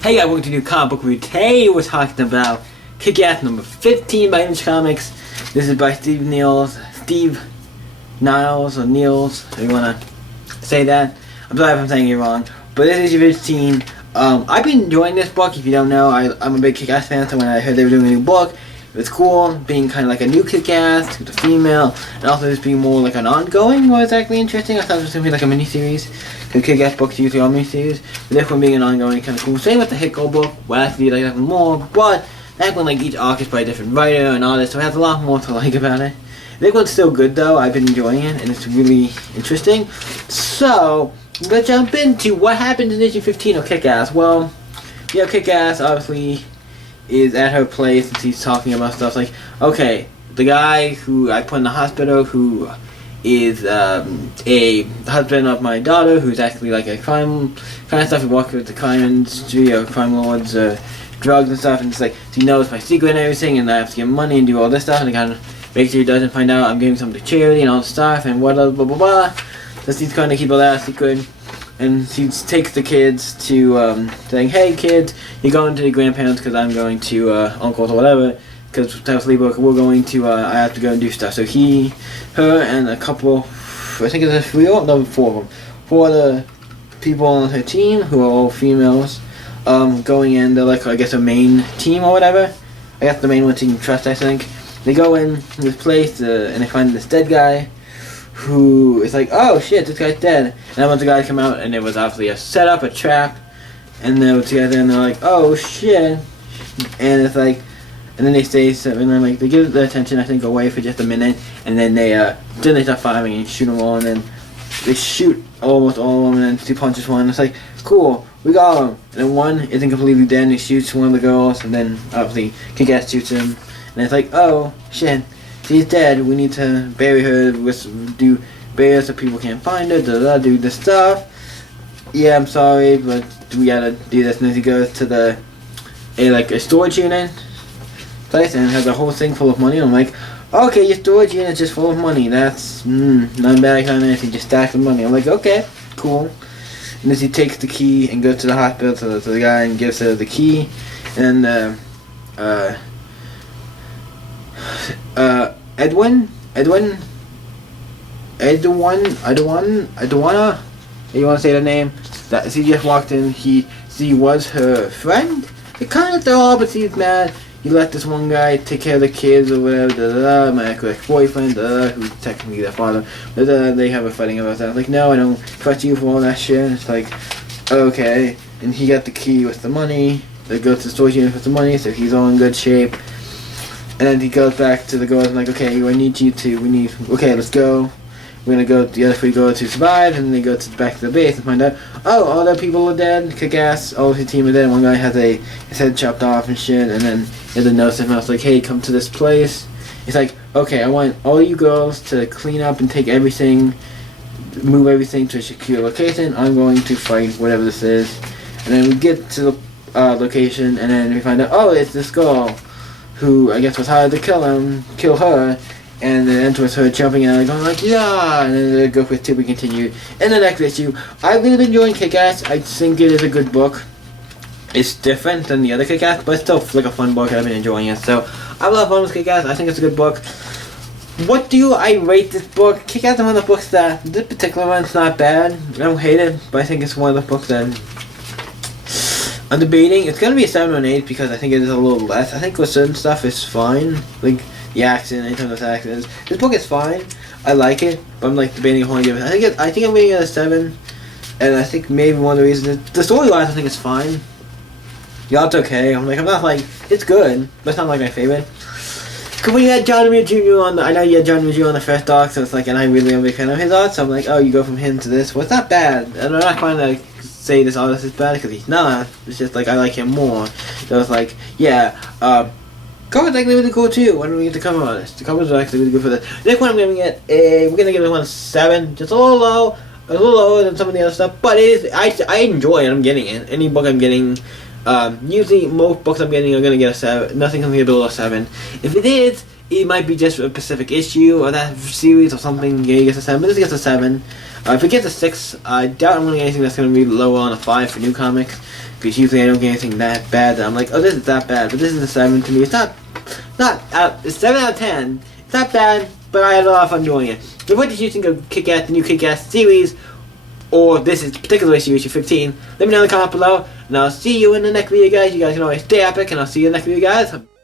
Hey guys, welcome to a new comic book review. Today we're talking about Kick-Ass number 15 by Image Comics. This is by Steve Niles, or Niels, if you want to say that. I'm sorry if I'm saying it wrong. But this is 15. I've been enjoying this book. If you don't know, I'm a big Kick-Ass fan, so when I heard they were doing a new book, it was cool, being kind of like a new Kick-Ass with a female, and also this being more like an ongoing was actually interesting. I thought it was going to be like a mini-series, because Kick-Ass books usually are mini-series, but this one being an ongoing kind of cool. Same with the Hit-Go book, where I actually like that one more, but that one, like, each arc is by a different writer and artist, so it has a lot more to like about it. This one's still good though, I've been enjoying it, and it's really interesting. So, let's jump into what happens in issue 15 of Kick-Ass. Well, yeah, Kick-Ass obviously is at her place and she's talking about stuff like, okay, the guy who I put in the hospital who is a husband of my daughter who's actually like a crime kind of stuff, he works with the crime industry or crime lords, drugs and stuff, and it's like, so he knows my secret and everything, and I have to give him money and do all this stuff, and I kind of make sure he doesn't find out I'm giving something to charity and all this stuff and what blah blah blah. So she's trying to keep all that secret. And she takes the kids to, saying, hey kids, you're going to the grandparents because I'm going to, uncles or whatever, because we're going to, I have to go and do stuff. So he, her, and a couple, I think it's four of them, four of the people on her team, who are all females, going in, they're like, I guess a main team or whatever. I guess the main one team trust, I think. They go in this place, and they find this dead guy, who is like, oh shit, this guy's dead. And then once the guy come out, and it was obviously a setup, a trap, and they were together, and they're like, oh shit, and it's like, and then they say something, and then like they give their attention, I think, away for just a minute, and then they start firing and shoot them all, and then they shoot almost all of them, and then she punches one. It's like, cool, we got him. And then one isn't completely dead, and he shoots one of the girls, and then obviously Kick-Ass shoots him, and it's like, oh shit, she's dead, we need to bury her, bury her so people can't find her, do this stuff. Yeah, I'm sorry, but we gotta do this. And then he goes to a storage unit place and has a whole thing full of money. I'm like, okay, your storage unit's just full of money. That's not bad kind of anything, just stack the money. I'm like, okay, cool. And then he takes the key and goes to the hospital to the guy and gives her the key. And Edwina, you want to say the name? That she just walked in. She was her friend. They kind of thought, but she's mad. You let this one guy take care of the kids or whatever. My ex-boyfriend, who's technically their father. They have a fighting about that. I was like, no, I don't trust you for all that shit. And it's like, okay. And he got the key with the money. They go to the storage unit with the money, so he's all in good shape. And then he goes back to the girls and like, okay, okay, let's go. We're gonna go, the other three go to survive, and then they go back to the base and find out, oh, all the people are dead, Kick-Ass, all of his team are dead, and one guy has his head chopped off and shit, and then he has a note from us like, hey, come to this place. It's like, okay, I want all you girls to clean up and take everything, move everything to a secure location. I'm going to fight whatever this is. And then we get to the location, and then we find out, oh, it's this girl, who I guess was hired to kill her, and then ends with her jumping and going like, yeah, and then they go with to be continued. In the next issue, I've really been enjoying Kick-Ass. I think it is a good book. It's different than the other Kick-Ass, but it's still like a fun book. I've been enjoying it, so I have a lot of fun with Kick-Ass. I think it's a good book. What do I rate this book? Kick-Ass is one of the books that, this particular one's not bad. I don't hate it, but I think it's one of the books that I'm debating. It's gonna be a 7 or an 8 because I think it is a little less. I think with certain stuff it's fine, like the accent, anytime there's accents. This book is fine. I like it, but I'm like debating if I want to give it. I think I'm giving it a 7, and I think maybe one of the reasons the storyline I think is fine. Yeah, it's okay. I'm not like it's good, but it's not like my favorite. Cause when you had John Romita Jr. I know you had John Romita Jr. on the first arc, so it's like, and I really am a big fan of his art, so I'm like, oh, you go from him to this. Well, it's not bad, and I'm not trying to say this artist is bad because he's not. It's just like I like him more. So it's like, yeah, cover's actually really cool too. Why don't we get the cover on this? The cover's actually really good for this. Next one I'm giving it we're gonna give this one a 7, just a little lower than some of the other stuff, but it is. I enjoy it. I'm getting it. Any book I'm getting. Usually most books I'm getting are gonna get a 7. Nothing comes below a 7. If it is, it might be just a specific issue or that series or something. Yeah, he gets a 7, but this gets a 7. If it gets a 6, I doubt I'm going to get anything that's going to be lower on a 5 for new comics. Because usually I don't get anything that bad that I'm like, oh, this is that bad. But this is a 7 to me. It's it's 7 out of 10. It's not bad, but I had a lot of fun doing it. So what did you think of Kick-Ass, the new Kick-Ass series? Or this is particular issue 15? Let me know in the comment below. And I'll see you in the next video, guys. You guys can always stay epic, and I'll see you in the next video, guys.